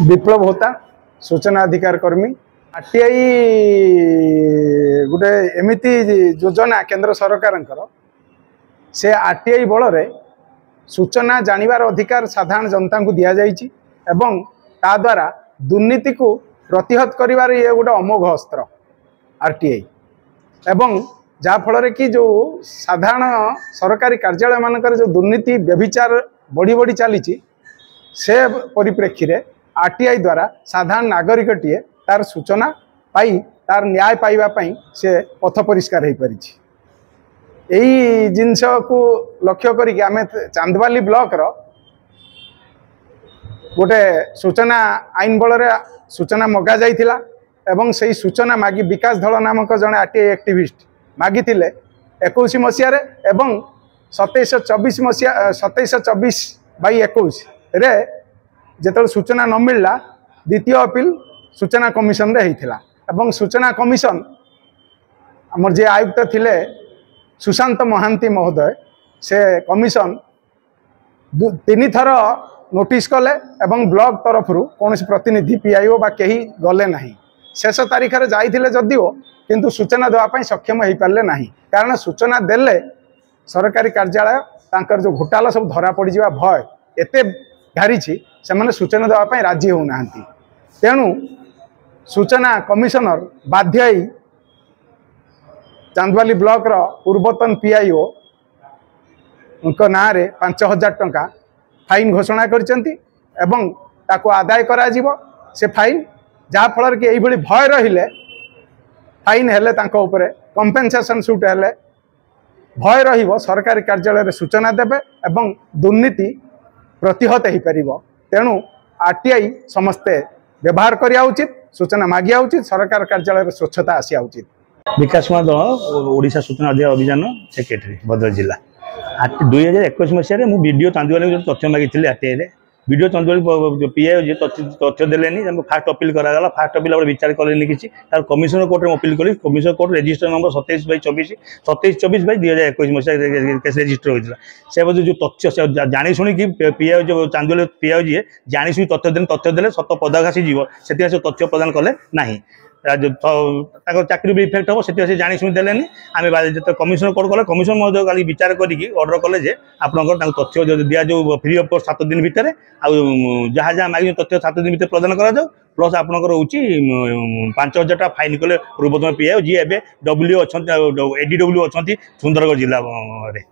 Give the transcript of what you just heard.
विप्लव होता सूचना अधिकार कर्मी आरटीआई गोटे एमती योजना केंद्र सरकार से आरटीआई बल सूचना जानिबार अधिकार साधारण जनता को दि जाइए एवं ता द्वारा दुर्नीति को प्रतिहत करिवार ये गोटे अमोघ अस्त्र आरटीआई एवं जहाँफल कि जो साधारण सरकारी कार्यालय मानकर जो दुर्नीति व्यभिचार बढ़ी बढ़ी चली से परिप्रेक्षी रे आरटीआई द्वारा साधारण नागरिक टीए तार सूचना पाई तार न्याय पाइबा पाई से पथ परिष्कार हो पारी यही जिनस को लक्ष्य करी आम चांदवाली ब्लॉक रो गोटे सूचना आईन बल सूचना मगा जाइथिला एवं से सूचना मागी विकास धल नामक जड़े आरटीआई एक्टिविस्ट मागी 21 मसीह एवं 2724 मसीहा 2724/21 रे जेतल सूचना न मिलला द्वितीय अपील सूचना कमिशन रे होता एवं सूचना कमिशन आमर जे आयुक्त थिले सुशांत महांती महोदय से कमिशन 3 थर नोटिस कले एवं ब्लॉक तरफ कौन प्रतिनिधि पीआईओ बा कहीं गले नहीं शेष तारीख में जाइए जदिओ किंतु सूचना देवाई सक्षम हो पारे ना कारण सूचना देले सरकारी कार्यालय तांकर जो घोटाला सब धरा पड़ जा भय एते घारी से सूचना देवाई राजी होना तेणु सूचना कमिशनर बाध्य चांदवाली ब्लॉक रो पूर्वतन पीआईओ उनका ना रे 5000 टंका फाइन घोषणा करचंती एवं ताको आदाय करा जीवो से फाइन जहाँ फल कि यही भय रहिले फाइन हेले तांको उपरे कंपेनसेशन सुट हेले भय रहिबो सरकारी कार्यालय रे सूचना देबे एवं दुर्नीति प्रतिहत हो पार तेणु आरटीआई समस्ते व्यवहार करिया उचित सूचना मागिया उचित सरकार कार्यालय रे स्वच्छता आसिया उचित। विकास कुमार दल ओडिशा सूचना अधिकार अभियान सेक्रेटरी भद्रक जिला 2021 मसीह मुझे वीडियो चांदवाली तथ्य मागी आरटीआई वीडियो चांदवाली पीआई तथ्य देलेनी फास्ट अपील कराला फास्ट अपील विचार कले किसी तार कमिशनर कोर्ट में अपील करी कमिशनर कोर्ट रजिस्टर नंबर 27/24 मसीहा केस रजिस्टर होता से जो तथ्य जानी शुणी पीआई जो चांदवाली पीआई जी जानी शुणी तथ्य देले सत पदाघासी जीव से तथ्य प्रदान कले ना चाकरी भी इफेक्ट हम से जानी शुणी देले आम जो कमिशनर कोर्ट कले कमिशनर महोदय काली विचार करके ऑर्डर कले जे आपंकर तथ्य दि जाऊ फ्री ऑफ कॉस्ट 7 दिन भितर जहाँ जहाँ मांग तथ्य 7 दिन भितर प्रदान करा प्लस आपंकर हूँ 5000 टका फाइन कले पूर्वतन पीआई जी एवं डब्ल्यू अच्छा एडीडब्ल्यू अच्छा सुंदरगढ़ जिले में।